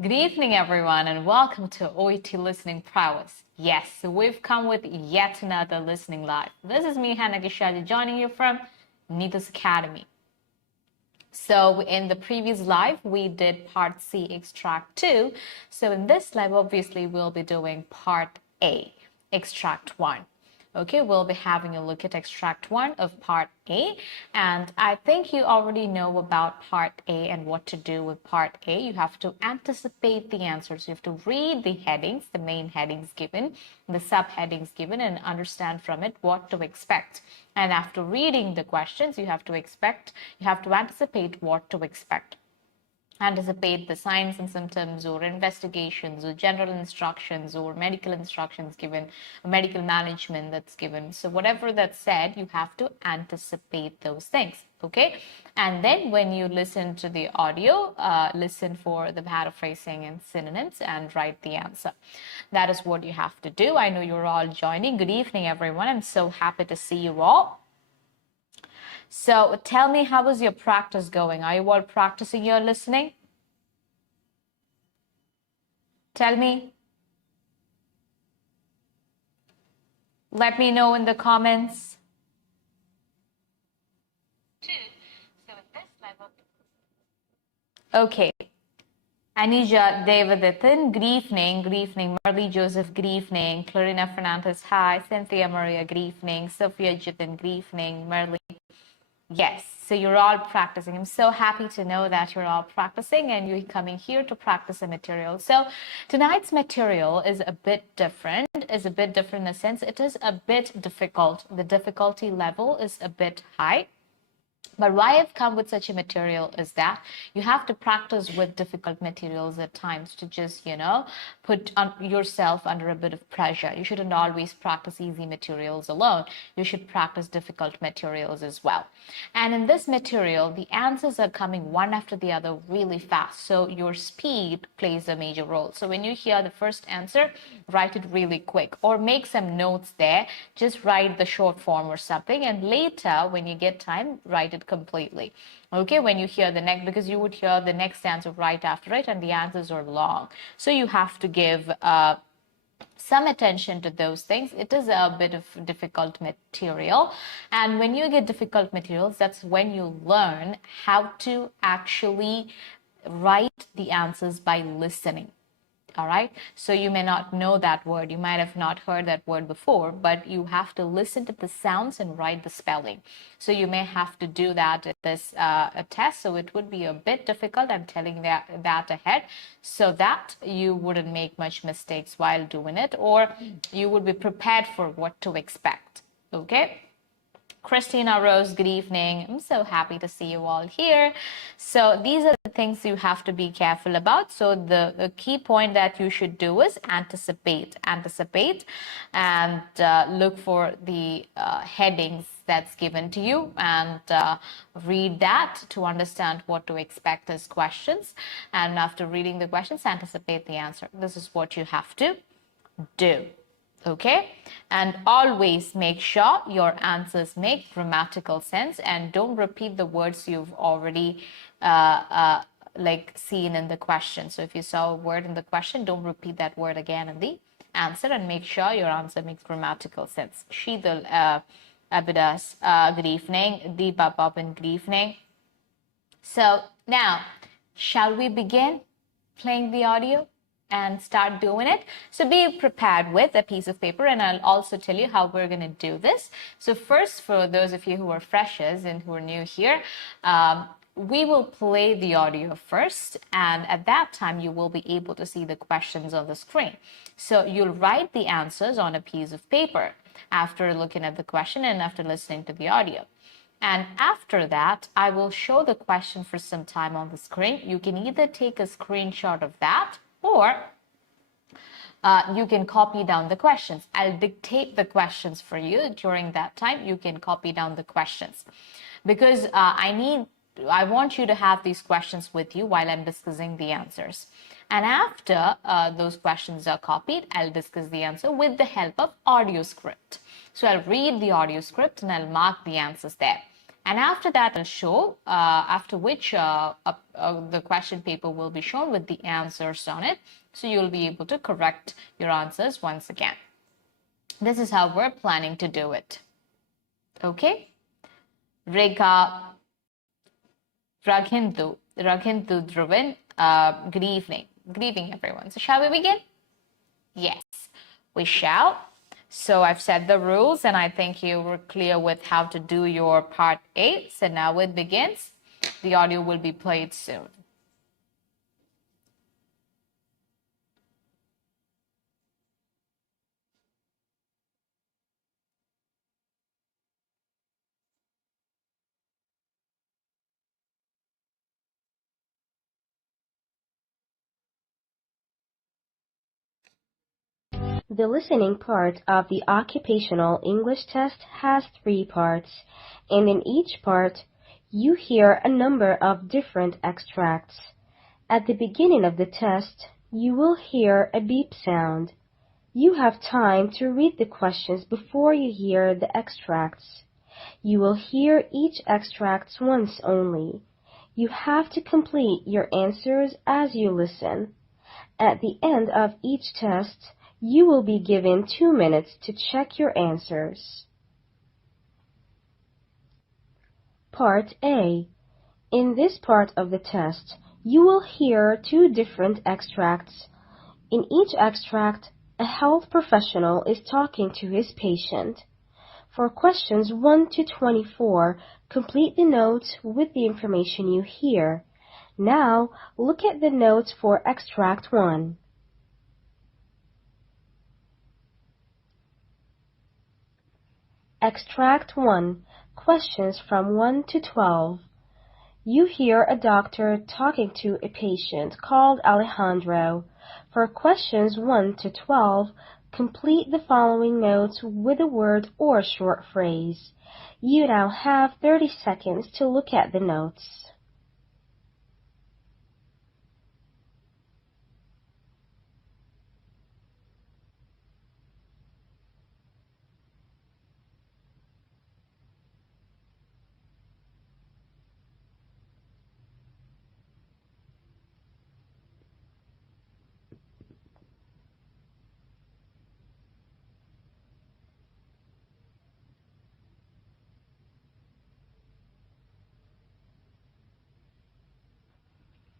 Good evening, everyone, and welcome to OET Listening Prowess. Yes, so we've come with yet another listening live. This is me, Shaji, joining you from Neeta's Academy. So in the previous live, we did part C, extract 2. So in this live, obviously, we'll be doing part A, extract 1. Okay, we'll be having a look at extract 1 of part A, and I think you already know about part A and what to do with part A. You have to anticipate the answers. You have to read the headings, the main headings given, the subheadings given, and understand from it what to expect. And after reading the questions, you have to anticipate what to expect. Anticipate the signs and symptoms or investigations or general instructions or medical instructions given, medical management that's given. So whatever that's said, you have to anticipate those things, okay? And then when you listen to the audio, listen for the paraphrasing and synonyms and write the answer. That is what you have to do. I know you're all joining. Good evening, everyone. I'm so happy to see you all. So tell me, how is your practice going? Are you all practicing your listening? Tell me. Let me know in the comments. Okay. Anija Devadithan, good evening. Good evening. Marley Joseph, good evening. Clarina Fernandez, hi. Cynthia Maria, good evening. Sophia Jitin, good evening. Marley. Yes, so you're all practicing. I'm so happy to know that you're all practicing and you're coming here to practice the material. So tonight's material is a bit different. In the sense it is a bit difficult. The difficulty level is a bit high. But why I've come with such a material is that you have to practice with difficult materials at times to just, put yourself under a bit of pressure. You shouldn't always practice easy materials alone. You should practice difficult materials as well. And in this material, the answers are coming one after the other really fast. So your speed plays a major role. So when you hear the first answer, write it really quick or make some notes there. Just write the short form or something. And later, when you get time, write it completely. Okay, when you hear the next, because you would hear the next answer right after it, and the answers are long. So you have to give some attention to those things. It is a bit of difficult material. And when you get difficult materials, that's when you learn how to actually write the answers by listening. All right, so you may not know that word, you might have not heard that word before, but you have to listen to the sounds and write the spelling. So you may have to do that at this test, so it would be a bit difficult. I'm telling that ahead, so that you wouldn't make much mistakes while doing it, or you would be prepared for what to expect. Okay. Christina Rose, good evening. I'm so happy to see you all here. So these are the things you have to be careful about. So the key point that you should do is anticipate and look for the headings that's given to you and read that to understand what to expect as questions. And after reading the questions, anticipate the answer. This is what you have to do. Okay, and always make sure your answers make grammatical sense and don't repeat the words you've already seen in the question. So if you saw a word in the question, don't repeat that word again in the answer, and make sure your answer makes grammatical sense. Sheedal Abidas, good evening. Deepa Popin, good evening. So now, shall we begin playing the audio and start doing it? So be prepared with a piece of paper, and I'll also tell you how we're going to do this. So first, for those of you who are freshers and who are new here, we will play the audio first, and at that time you will be able to see the questions on the screen. So you'll write the answers on a piece of paper after looking at the question and after listening to the audio. And after that, I will show the question for some time on the screen. You can either take a screenshot of that, or you can copy down the questions. I'll dictate the questions for you. During that time, you can copy down the questions, because I want you to have these questions with you while I'm discussing the answers. And after those questions are copied, I'll discuss the answer with the help of audio script. So I'll read the audio script and I'll mark the answers there. And after that, I'll show, after which the question paper will be shown with the answers on it. So you'll be able to correct your answers once again. This is how we're planning to do it. Okay? Rekha, Raghindu, Dhruvin, good evening. Good evening, everyone. So shall we begin? Yes, we shall. So I've said the rules, and I think you were clear with how to do your part A. So now it begins. The audio will be played soon. The listening part of the occupational English test has 3 parts, and in each part, you hear a number of different extracts. At the beginning of the test, you will hear a beep sound. You have time to read the questions before you hear the extracts. You will hear each extract once only. You have to complete your answers as you listen. At the end of each test, you will be given 2 minutes to check your answers. Part A. In this part of the test, you will hear 2 different extracts. In each extract, a health professional is talking to his patient. For questions 1 to 24, complete the notes with the information you hear. Now, look at the notes for extract 1. Extract 1. Questions from 1 to 12. You hear a doctor talking to a patient called Alejandro. For questions 1 to 12, complete the following notes with a word or short phrase. You now have 30 seconds to look at the notes.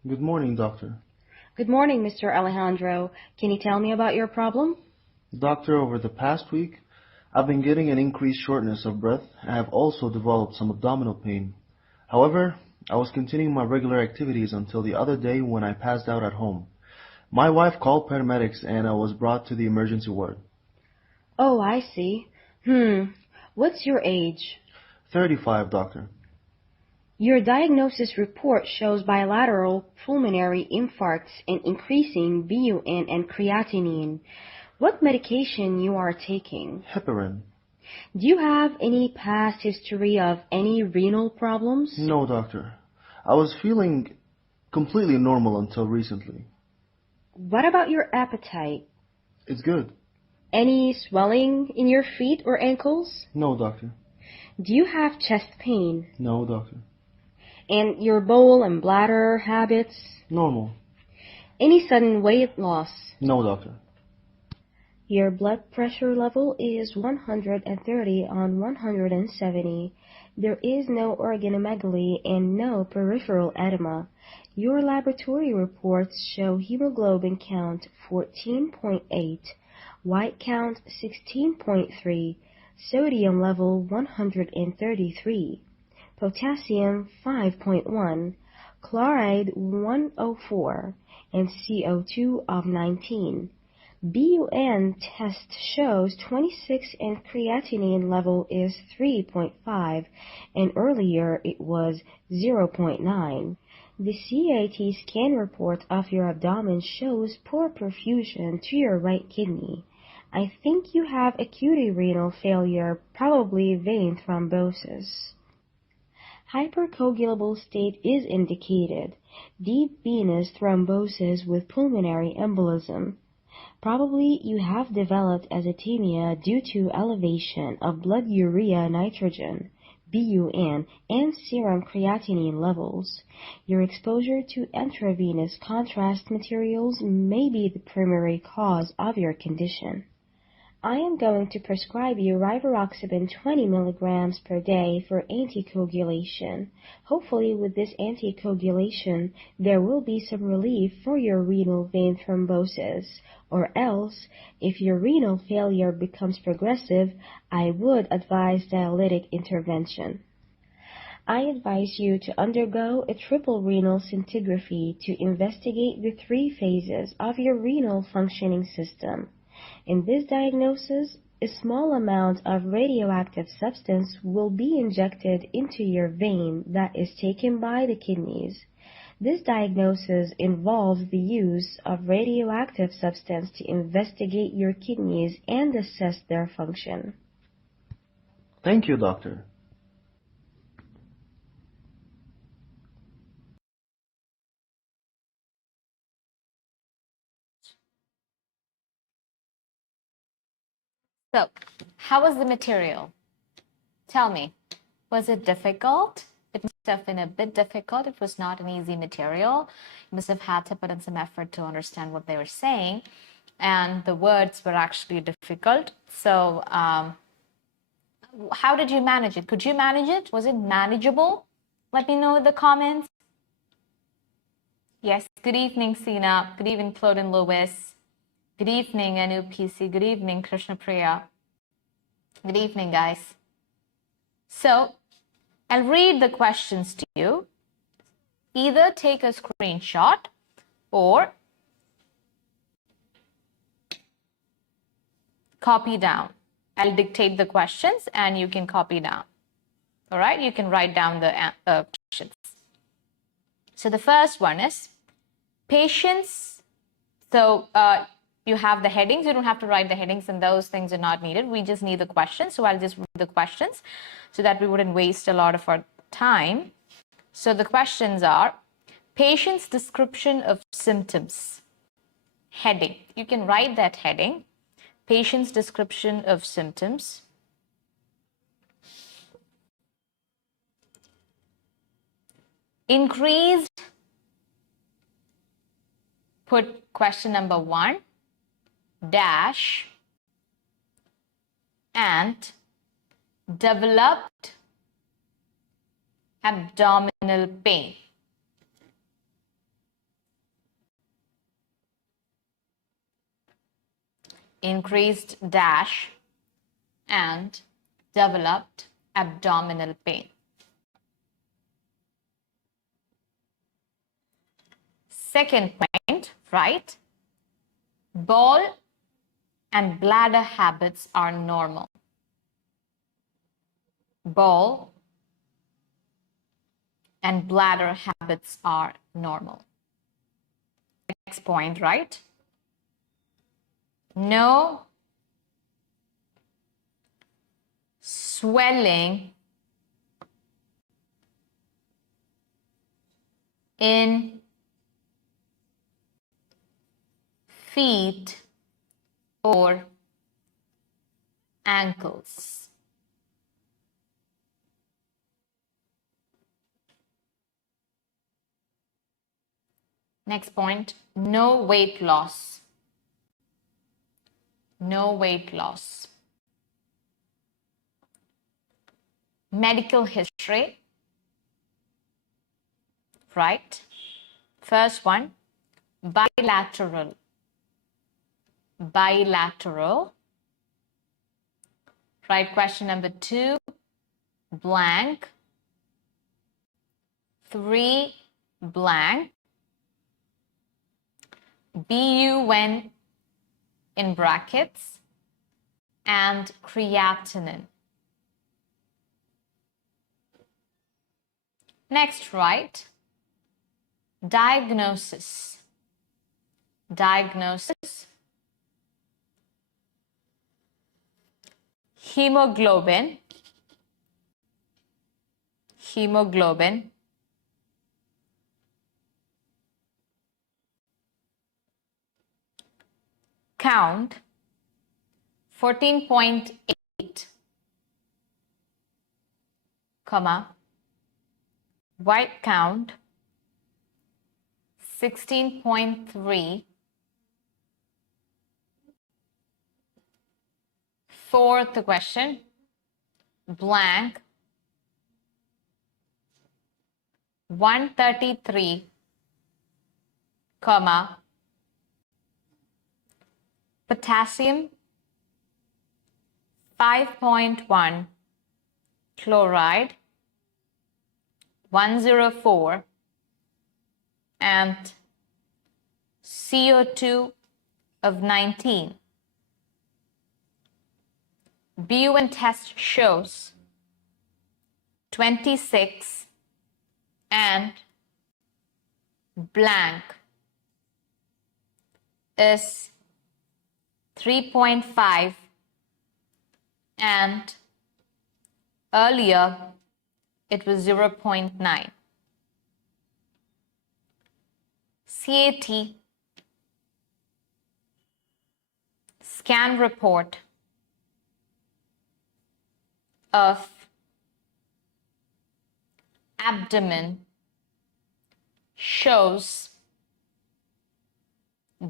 Good morning, doctor. Good morning, Mr. Alejandro. Can you tell me about your problem? Doctor, over the past week, I've been getting an increased shortness of breath and have also developed some abdominal pain. However, I was continuing my regular activities until the other day when I passed out at home. My wife called paramedics and I was brought to the emergency ward. Oh, I see. What's your age? 35, doctor. Your diagnosis report shows bilateral pulmonary infarcts and increasing BUN and creatinine. What medication you are taking? Heparin. Do you have any past history of any renal problems? No, doctor. I was feeling completely normal until recently. What about your appetite? It's good. Any swelling in your feet or ankles? No, doctor. Do you have chest pain? No, doctor. And your bowel and bladder habits? Normal. Any sudden weight loss? No, doctor. Your blood pressure level is 130 on 170. There is no organomegaly and no peripheral edema. Your laboratory reports show hemoglobin count 14.8, white count 16.3, sodium level 133. Potassium 5.1, chloride 104, and CO2 of 19. BUN test shows 26 and creatinine level is 3.5, and earlier it was 0.9. The CAT scan report of your abdomen shows poor perfusion to your right kidney. I think you have acute renal failure, probably vein thrombosis. Hypercoagulable state is indicated. Deep venous thrombosis with pulmonary embolism. Probably you have developed azotemia due to elevation of blood urea nitrogen. BUN, and serum creatinine levels. Your exposure to intravenous contrast materials may be the primary cause of your condition. I am going to prescribe you rivaroxaban 20 milligrams per day for anticoagulation. Hopefully with this anticoagulation, there will be some relief for your renal vein thrombosis. Or else, if your renal failure becomes progressive, I would advise dialytic intervention. I advise you to undergo a triple renal scintigraphy to investigate the 3 phases of your renal functioning system. In this diagnosis, a small amount of radioactive substance will be injected into your vein that is taken by the kidneys. This diagnosis involves the use of radioactive substance to investigate your kidneys and assess their function. Thank you, doctor. So, how was the material? Tell me, was it difficult? It must have been a bit difficult. It was not an easy material. You must have had to put in some effort to understand what they were saying. And the words were actually difficult. So, how did you manage it? Could you manage it? Was it manageable? Let me know in the comments. Yes, good evening, Sina. Good evening, Claude and Lewis. Good evening, NUPC. Good evening, Krishna Priya. Good evening, guys. So, I'll read the questions to you. Either take a screenshot or copy down. I'll dictate the questions and you can copy down. All right, you can write down the questions. So the first one is patients. So you have the headings. You don't have to write the headings and those things are not needed. We just need the questions. So I'll just read the questions so that we wouldn't waste a lot of our time. So the questions are patient's description of symptoms. Heading. You can write that heading. Patient's description of symptoms. Increased, put question number 1, dash, and developed abdominal pain. Increased, dash, and developed abdominal pain. Second point, right? Bowel and bladder habits are normal. Bowel and bladder habits are normal. Next point, right? No swelling in feet or ankles. Next point, no weight loss. No weight loss. Medical history, right? First one, bilateral. Bilateral. Right, question number 2, blank. 3, blank. BUN in brackets and creatinine. Next, right? Diagnosis. Diagnosis. Hemoglobin. Hemoglobin. Count 14.8. comma, white count 16.3, fourth question, blank 133, comma, potassium 5.1, chloride 104, and CO2 of 19. BUN test shows 26 and blank is 3.5, and earlier it was 0.9. CAT scan report of abdomen shows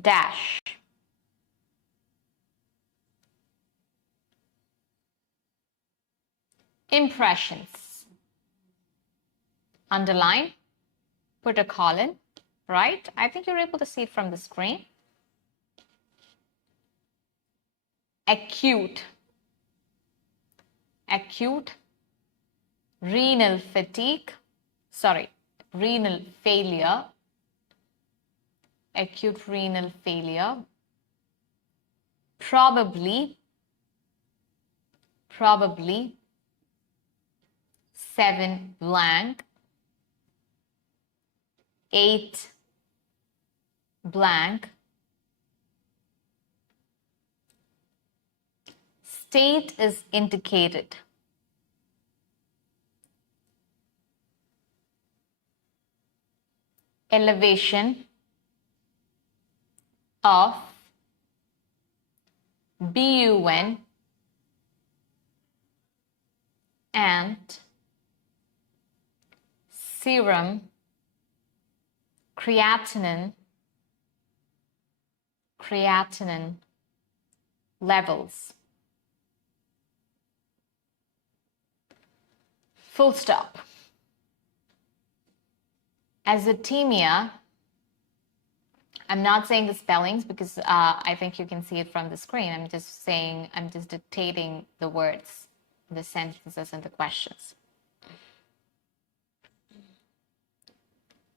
dash. Impressions. Underline, put a colon, right? I think you're able to see it from the screen. Acute renal fatigue, renal failure, acute renal failure, probably 7 blank, 8 blank. State is indicated. Elevation of BUN and serum creatinine levels. Full stop. Azotemia, I'm not saying the spellings because I think you can see it from the screen. I'm just dictating the words, the sentences, and the questions.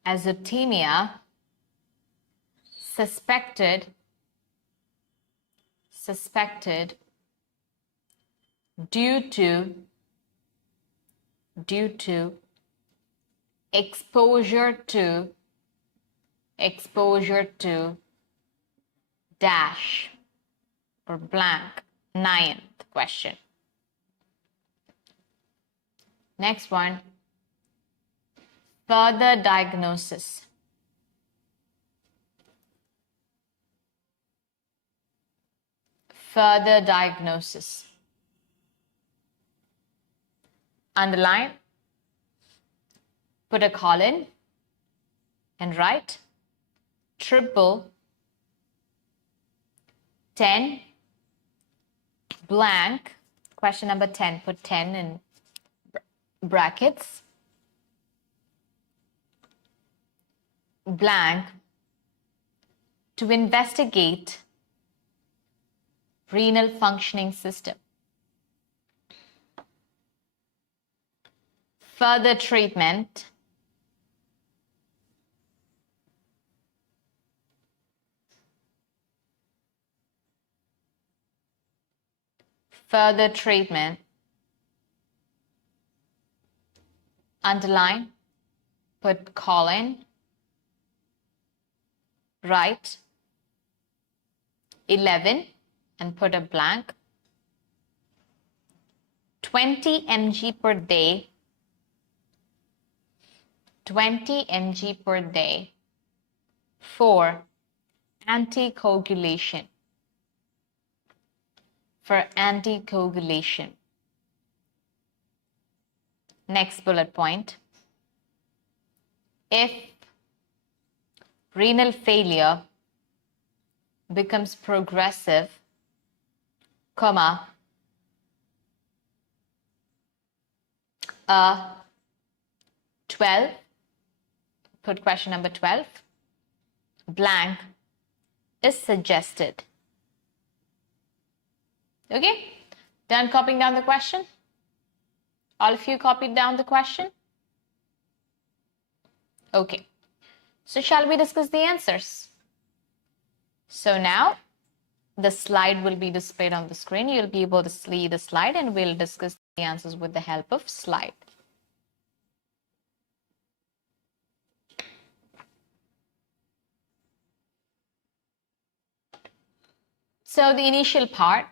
Azotemia, suspected due to exposure to dash or blank. 9th question. Next one, further diagnosis. Underline, put a colon, and write 10 blank. Question number 10, put 10 in brackets, blank, to investigate renal functioning system. Further treatment. Underline, put colon, write 11 and put a blank. 20 mg per day. 20 mg per day for anticoagulation. Next bullet point. If renal failure becomes progressive, comma, 12, put question number 12, blank is suggested. Okay, done copying down the question? All of you copied down the question? Okay, so shall we discuss the answers? So now the slide will be displayed on the screen. You'll be able to see the slide and we'll discuss the answers with the help of slide. So the initial part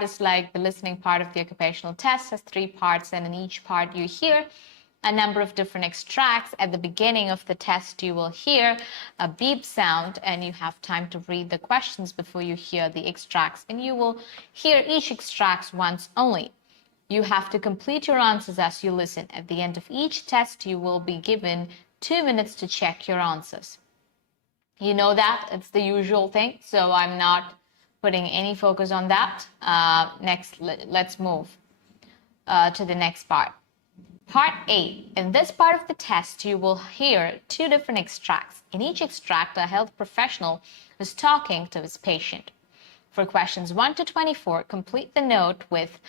is like the listening part of the occupational test, has 3 parts, and in each part you hear a number of different extracts. At the beginning of the test, you will hear a beep sound and you have time to read the questions before you hear the extracts, and you will hear each extract once only. You have to complete your answers as you listen. At the end of each test, you will be given 2 minutes to check your answers. You know that, it's the usual thing, so I'm not putting any focus on that. Next, let's move to the next part. Part A. In this part of the test, you will hear 2 different extracts. In each extract, a health professional is talking to his patient. For questions 1 to 24, complete the notes with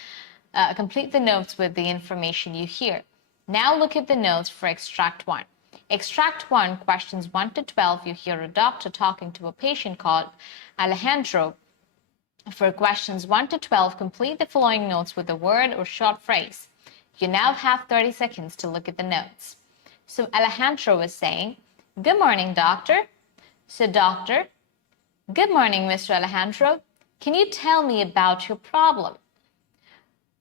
the information you hear. Now look at the notes for extract 1. Extract 1, questions 1 to 12, you hear a doctor talking to a patient called Alejandro. For questions 1 to 12, complete the following notes with a word or short phrase. You now have 30 seconds to look at the notes. So Alejandro was saying, "Good morning, doctor." So doctor, "Good morning, Mr. Alejandro. Can you tell me about your problem?"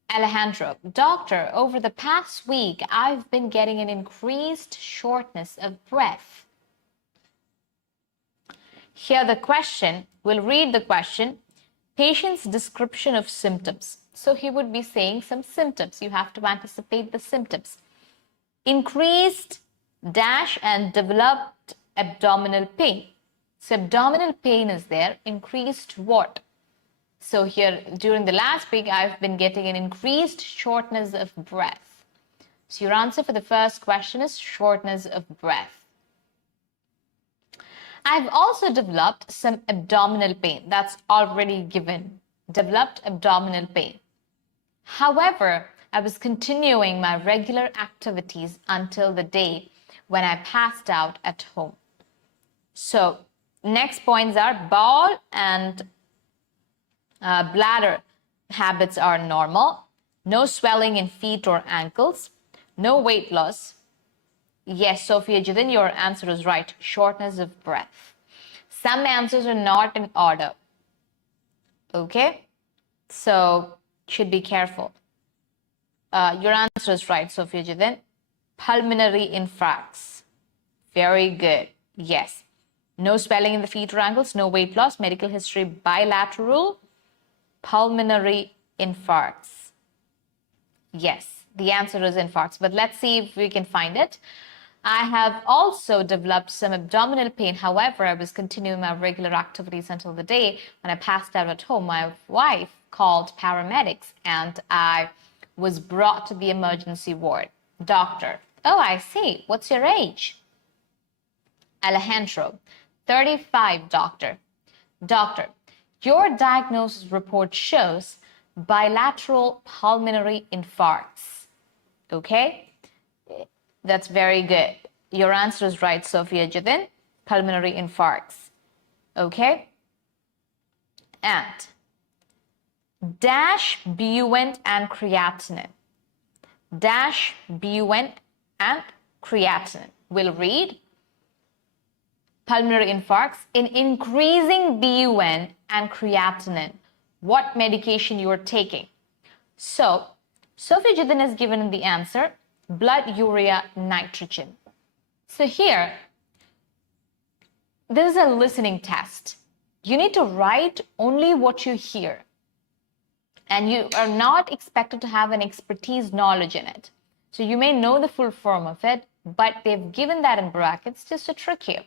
Alejandro, "Doctor, over the past week, I've been getting an increased shortness of breath." Here the question, we'll read the question. Patient's description of symptoms. So he would be saying some symptoms. You have to anticipate the symptoms. Increased dash and developed abdominal pain. So abdominal pain is there. Increased what? So here during the last week, I've been getting an increased shortness of breath. So your answer for the first question is shortness of breath. I've also developed some abdominal pain. That's already given. Developed abdominal pain. However, I was continuing my regular activities until the day when I passed out at home. So next points are bowel and bladder habits are normal. No swelling in feet or ankles. No weight loss. Yes, Sophia Jidin, your answer is right. Shortness of breath. Some answers are not in order. Okay? So, should be careful. Your answer is right, Sophia Jidin. Pulmonary infarcts. Very good. Yes. No swelling in the feet or ankles. No weight loss. Medical history bilateral. Pulmonary infarcts. Yes, the answer is infarcts. But let's see if we can find it. I have also developed some abdominal pain. However, I was continuing my regular activities until the day when I passed out at home. My wife called paramedics and I was brought to the emergency ward. Doctor, oh, I see. What's your age? Alejandro, 35, doctor. Doctor, your diagnosis report shows bilateral pulmonary infarcts. Okay? That's very good. Your answer is right, Sophia Jidin. Pulmonary infarcts. Okay? And dash BUN and creatinine. Dash BUN and creatinine. We'll read pulmonary infarcts. In increasing BUN and creatinine, what medication you are taking? So, Sophia Jidin has given the answer, blood urea nitrogen. So here, this is a listening test. You need to write only what you hear. And you are not expected to have an expertise knowledge in it. So you may know the full form of it, but they've given that in brackets just to trick you.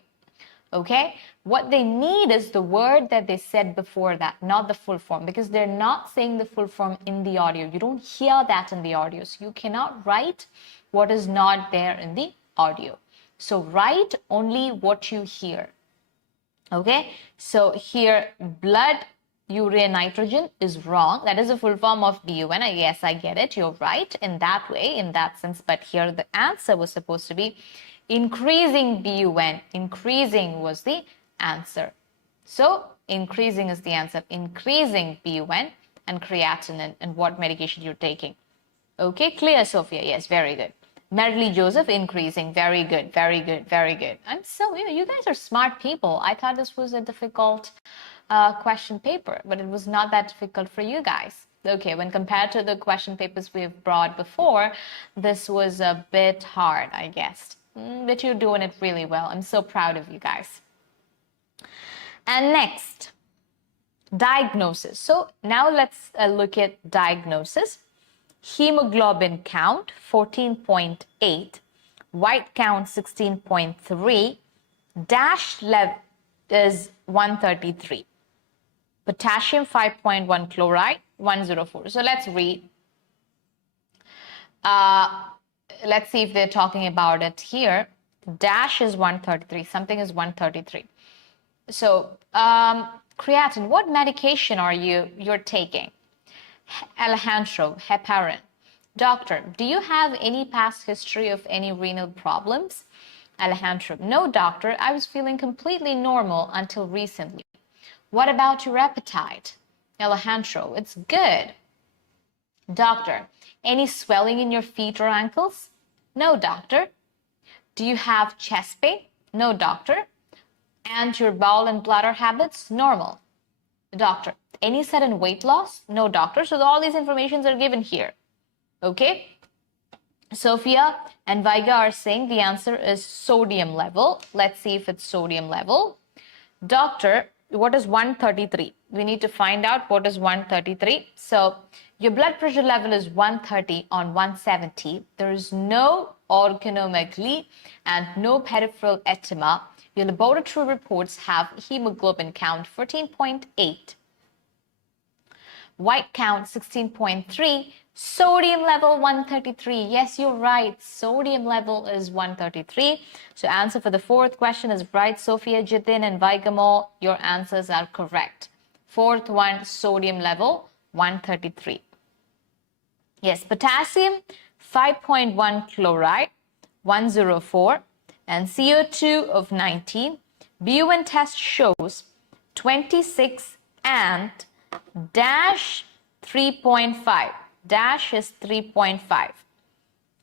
Okay? What they need is the word that they said before that, not the full form, because they're not saying the full form in the audio. You don't hear that in the audio. So you cannot write what is not there in the audio. So write only what you hear. Okay? So here, blood, urea, nitrogen is wrong. That is a full form of BUN. Yes, I get it. You're right in that way, in that sense. But here the answer was supposed to be increasing BUN. Increasing was the answer. So increasing is the answer. Increasing BUN and creatinine and what medication you're taking. Okay, clear, Sophia? Yes, very good. Merrily Joseph, increasing. Very good, very good, very good. I'm so, you guys are smart people. I thought this was a difficult question paper, but it was not that difficult for you guys. Okay, when compared to the question papers we've brought before, this was a bit hard, I guess. But you're doing it really well. I'm so proud of you guys. And next, diagnosis. So now let's look at diagnosis. Hemoglobin count 14.8, white count 16.3, dash level is 133, potassium 5.1, chloride 104. So let's read. Let's see if they're talking about it here. Dash is 133, something is 133. So creatine, what medication are you're taking? Alejandro, heparin. Doctor, do you have any past history of any renal problems? Alejandro, no doctor, I was feeling completely normal until recently. What about your appetite? Alejandro, it's good. Doctor, any swelling in your feet or ankles? No, doctor. Do you have chest pain? No, doctor. And your bowel and bladder habits? Normal. Doctor, any sudden weight loss? No, doctor. So all these informations are given here. Okay? Sophia and Vaiga are saying the answer is sodium level. Let's see if it's sodium level. Doctor, what is 133? We need to find out what is 133. So your blood pressure level is 130 on 170. There is no organomegaly and no peripheral edema. Your laboratory reports have hemoglobin count 14.8, white count 16.3, sodium level 133. Yes, you're right. Sodium level is 133. So answer for the fourth question is right. Sophia, Jitin, and Vaigamo, your answers are correct. Fourth one, sodium level 133. Yes, potassium 5.1, chloride 104, and CO2 of 19. BUN test shows 26 and dash 3.5. Dash is 3.5.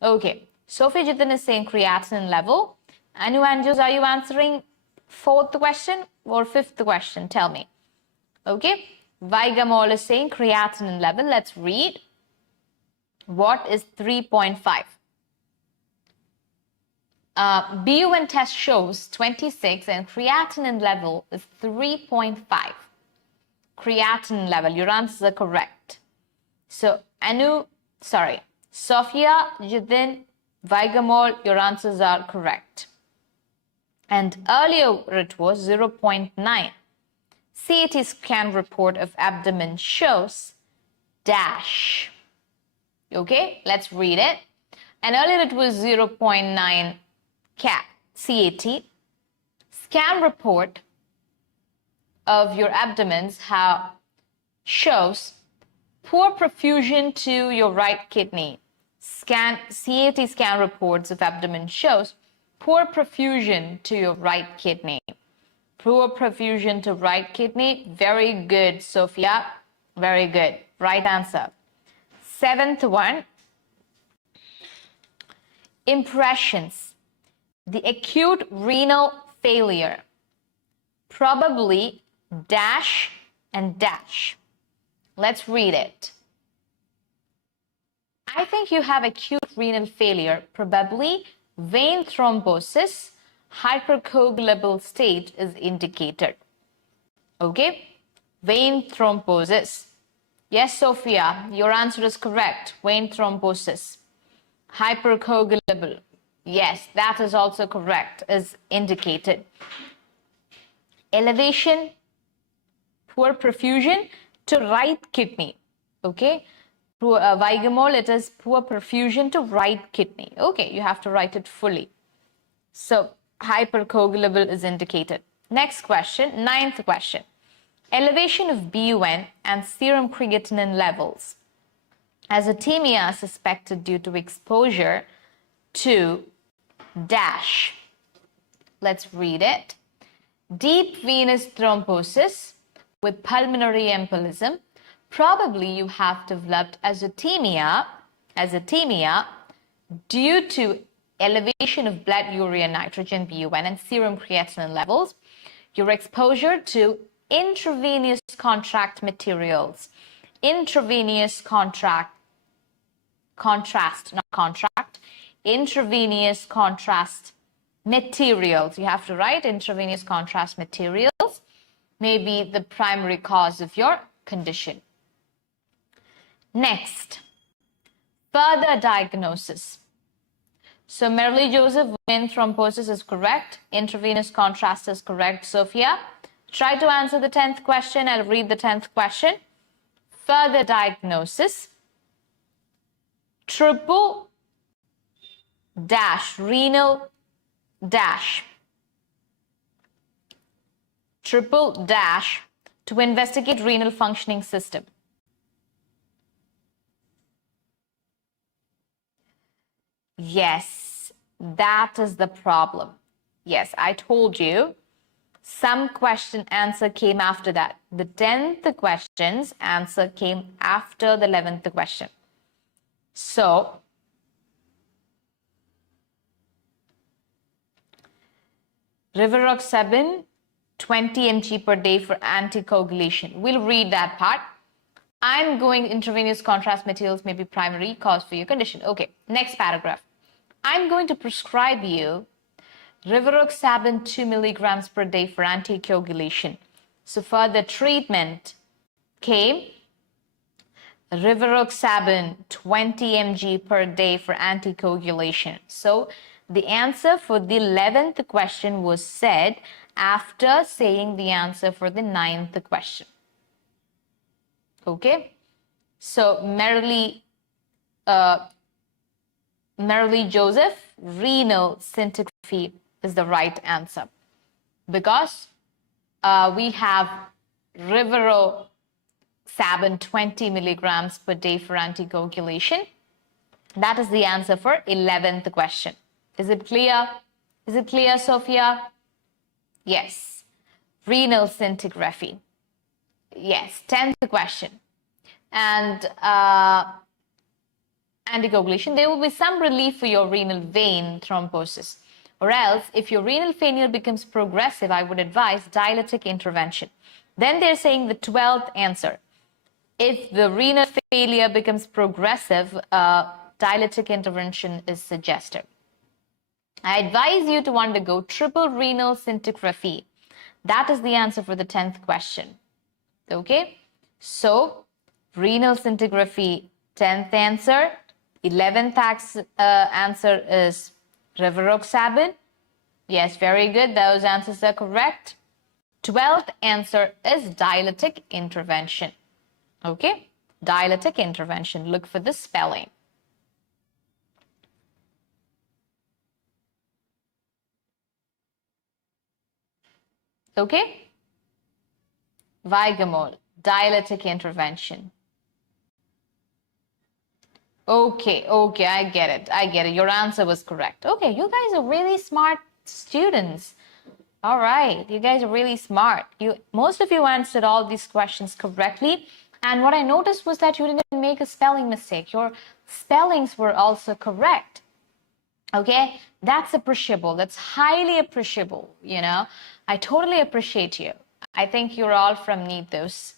Okay, Sophie Jitin is saying creatinine level. Anu Anjos, are you answering fourth question or fifth question? Tell me. Okay, Vaigamol is saying creatinine level. Let's read. What is 3.5? BUN test shows 26 and creatinine level is 3.5. Creatinine level, your answers are correct. So, Sophia, Jitin, Vaigamol, your answers are correct. And earlier it was 0.9. CT scan report of abdomen shows dash. Okay, let's read it. And earlier it was 0.9 CAT. Scan report of your abdomens shows poor perfusion to your right kidney. CAT scan reports of abdomen shows poor perfusion to your right kidney. Poor perfusion to right kidney. Very good, Sophia. Very good. Right answer. Seventh one. Impressions. The acute renal failure. Probably dash and dash. Let's read it. I think you have acute renal failure, probably vein thrombosis, hypercoagulable state is indicated. Okay? Vein thrombosis. Yes, Sophia, your answer is correct. Vein thrombosis. Hypercoagulable. Yes, that is also correct, is indicated. Elevation, poor perfusion to right kidney. Okay. 𝐴𝐵𝐺𝐴, it is poor perfusion to right kidney. Okay, you have to write it fully. So, hypercoagulable is indicated. Next question, ninth question. Elevation of BUN and serum creatinine levels. Azotemia suspected due to exposure to dash. Let's read it. Deep venous thrombosis with pulmonary embolism. Probably you have developed azotemia due to elevation of blood urea nitrogen BUN and serum creatinine levels. Your exposure to intravenous contrast materials. Intravenous intravenous contrast materials. You have to write intravenous contrast materials may be the primary cause of your condition. Next, further diagnosis. So 𝐕 vein thrombosis is correct. Intravenous contrast is correct, Sophia. Try to answer the 10th question. I'll read the 10th question. Further diagnosis. Triple dash, renal dash. Triple dash to investigate renal functioning system. Yes, that is the problem. Yes, I told you. Some question answer came after that. The 10th question's answer came after the 11th question. So, rivaroxaban, 20 mg per day for anticoagulation. We'll read that part. I'm going intravenous contrast materials may be primary cause for your condition. Okay, next paragraph. I'm going to prescribe you rivaroxaban 2 milligrams per day for anticoagulation. So for the treatment came rivaroxaban 20 mg per day for anticoagulation. So the answer for the 11th question was said after saying the answer for the 9th question. Okay, so 𝐕𝐵 renal scintigraphy is the right answer because we have rivaroxaban 20 milligrams per day for anticoagulation. That is the answer for 11th question. Is it clear? Is it clear, Sophia? Yes. Renal scintigraphy. Yes. 10th question. And anticoagulation, there will be some relief for your renal vein thrombosis. Or else, if your renal failure becomes progressive, I would advise dialytic intervention. Then they're saying the 12th answer. If the renal failure becomes progressive, dialytic intervention is suggested. I advise you to undergo triple renal scintigraphy. That is the answer for the 10th question. Okay? So, renal scintigraphy, 10th answer. 11th answer is rivaroxaban. Yes, very good. Those answers are correct. 12th answer is dialytic intervention. Okay? Dialytic intervention. Look for the spelling. Okay? 𝐕𝐵𝐺𝐴, dialytic intervention. Okay, I get it. Your answer was correct. Okay, you guys are really smart students. All right, you guys are really smart. Most of you answered all these questions correctly. And what I noticed was that you didn't make a spelling mistake. Your spellings were also correct. Okay, that's appreciable. That's highly appreciable, you know. I totally appreciate you. I think you're all from Neetos.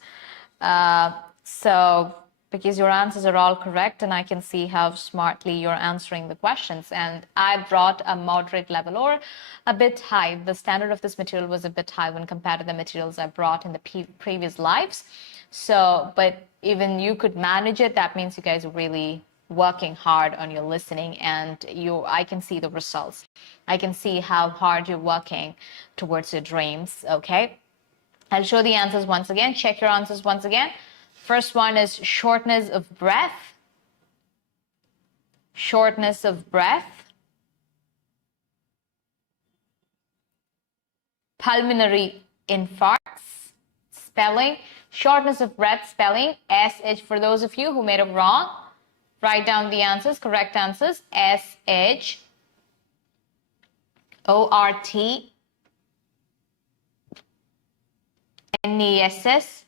Because your answers are all correct and I can see how smartly you're answering the questions. And I brought a moderate level or a bit high. The standard of this material was a bit high when compared to the materials I brought in the previous lives. So, but even you could manage it. That means you guys are really, working hard on your listening, and I can see the results. I can see how hard you're working towards your dreams, okay? I'll show the answers once again. Check your answers once again. First one is shortness of breath. Shortness of breath. Pulmonary infarcts. Spelling. Shortness of breath spelling. SH. For those of you who made it wrong, write down the answers, correct answers. SH. ORT. NESS.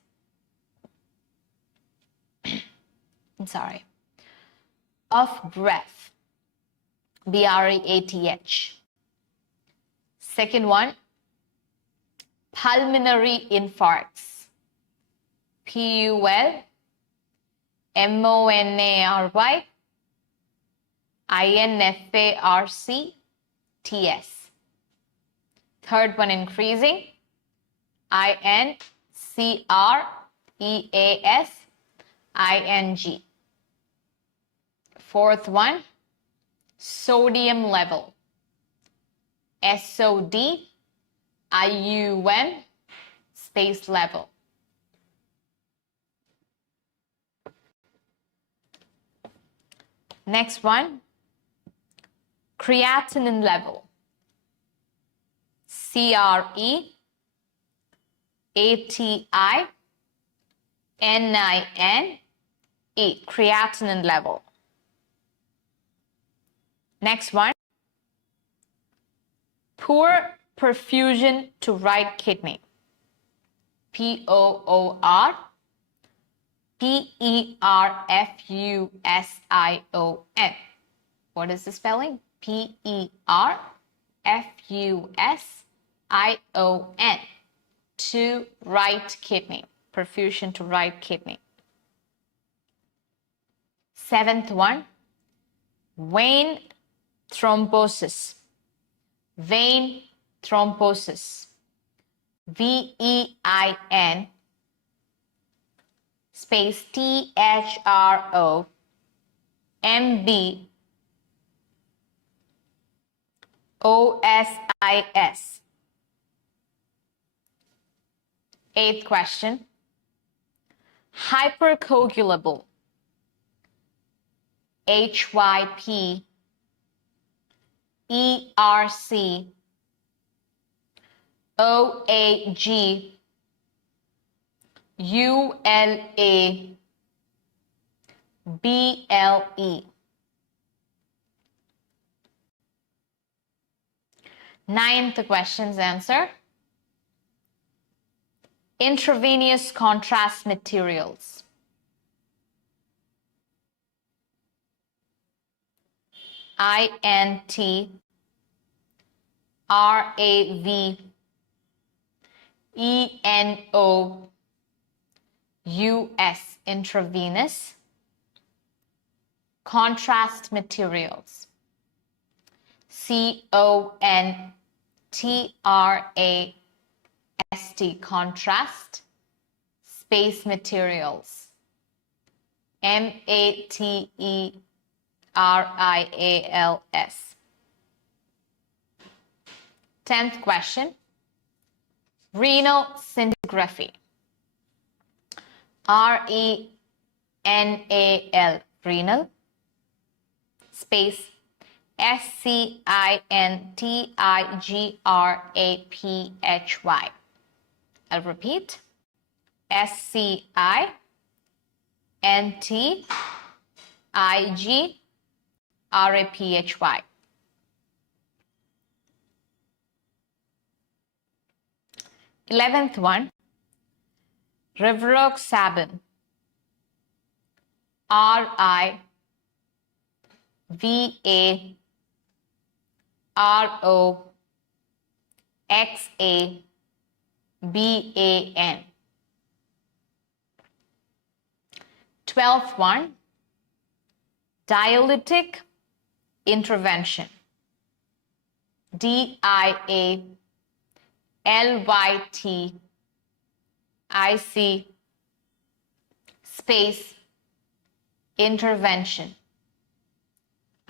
I'm sorry. Of breath. BREATH. Second one, pulmonary infarcts. PULMONARY INFARCTS. Third one, increasing. INCREASING. Fourth one, sodium level. SODIUM space level. Next one, creatinine level. CREATININE. Creatinine level. Next one, poor perfusion to right kidney. POOR PERFUSION. What is the spelling? PERFUSION. To right kidney. Perfusion to right kidney. Seventh one, vein thrombosis. Vein thrombosis. VEIN space THROMBOSIS. Eighth question, hypercoagulable. HYPERC OAG ULA BLE. Ninth question's answer, intravenous contrast materials. INT RAV ENOUS, intravenous contrast materials. CONTRAST, contrast space materials. MATERIALS. 10th question, renal scintigraphy. RENAL, renal space SCINTIGRAPHY. I'll repeat, SCINTIGRAPHY. 11th one, rivaroxaban. RIVAROXABAN. 12th one, dialytic intervention. DIALYTIC space intervention.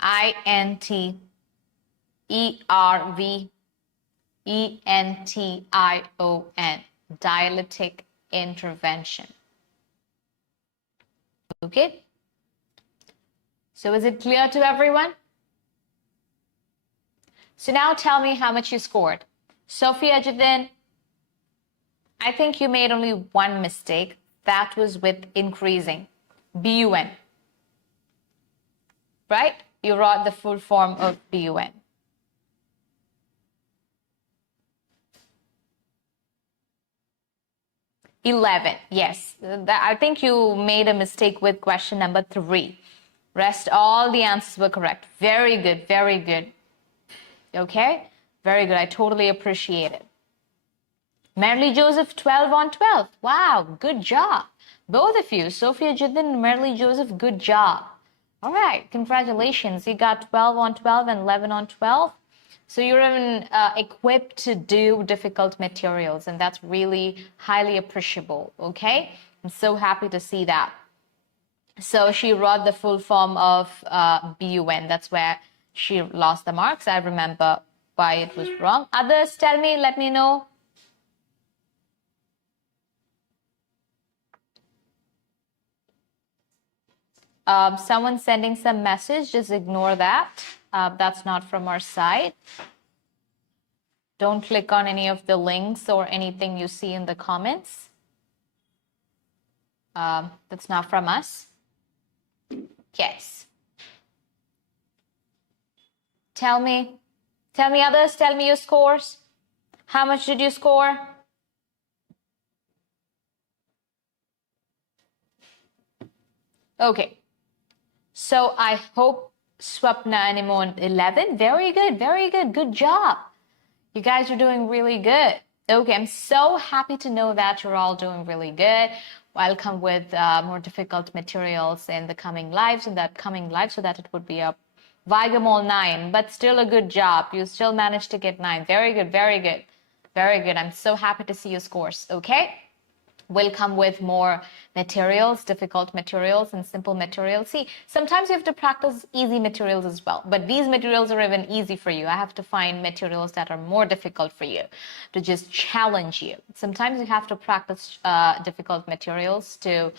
𝐼NTERVENTION, dialytic intervention. Okay? So is it clear to everyone? So now tell me how much you scored. Sophia Jadin, I think you made only one mistake. That was with increasing. BUN. Right? You wrote the full form of BUN. $11. Yes. I think you made a mistake with question number 3. Rest, all the answers were correct. Very good. Very good. Okay? Very good. I totally appreciate it. Merrily Joseph, 12 on 12. Wow, good job. Both of you, Sophia Jidin and Merrily Joseph, good job. All right, congratulations. You got 12 on 12 and 11 on 12. So you're even equipped to do difficult materials, and that's really highly appreciable, okay? I'm so happy to see that. So she wrote the full form of BUN. That's where she lost the marks. I remember why it was wrong. Others, tell me, let me know. Someone sending some message, just ignore that. That's not from our side. Don't click on any of the links or anything you see in the comments. That's not from us. Yes. Tell me others, tell me your scores. How much did you score? Okay. So I hope Swapna and Imon 11. Very good, very good. Good job. You guys are doing really good. Okay, I'm so happy to know that you're all doing really good. I'll come with more difficult materials in the coming lives, so that it would be a Vigamol 9, but still a good job. You still managed to get 9. Very good, very good. Very good. I'm so happy to see your scores, okay? Will come with more materials, difficult materials and simple materials. See, sometimes you have to practice easy materials as well, but these materials are even easy for you. I have to find materials that are more difficult for you to just challenge you. Sometimes you have to practice difficult materials to,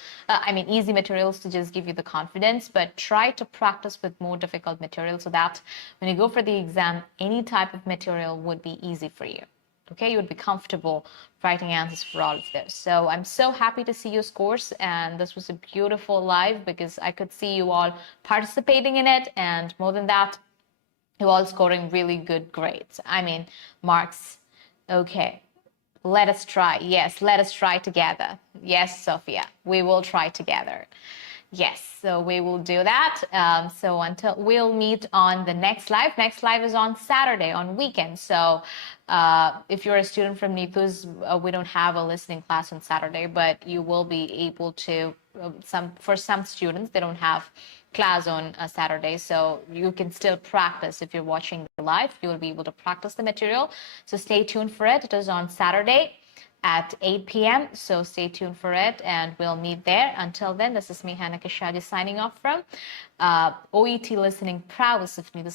easy materials to just give you the confidence, but try to practice with more difficult materials so that when you go for the exam, any type of material would be easy for you. Okay, you would be comfortable writing answers for all of those. So I'm so happy to see your scores, and this was a beautiful live because I could see you all participating in it, and more than that, you all scoring really good grades. Marks. Okay, let us try. Yes, let us try together. Yes, Sophia, we will try together. Yes, so we will do that. So until we'll meet on the next live. Next live is on Saturday, on weekend. So if you're a student from NIPUS, we don't have a listening class on Saturday, but you will be able to, for some students, they don't have class on a Saturday, so you can still practice. If you're watching the live, you will be able to practice the material. So stay tuned for it. It is on Saturday at 8 p.m. So stay tuned for it, and we'll meet there. Until then, this is me, Hannah Shaji, signing off from OET Listening Prowess of NIPUS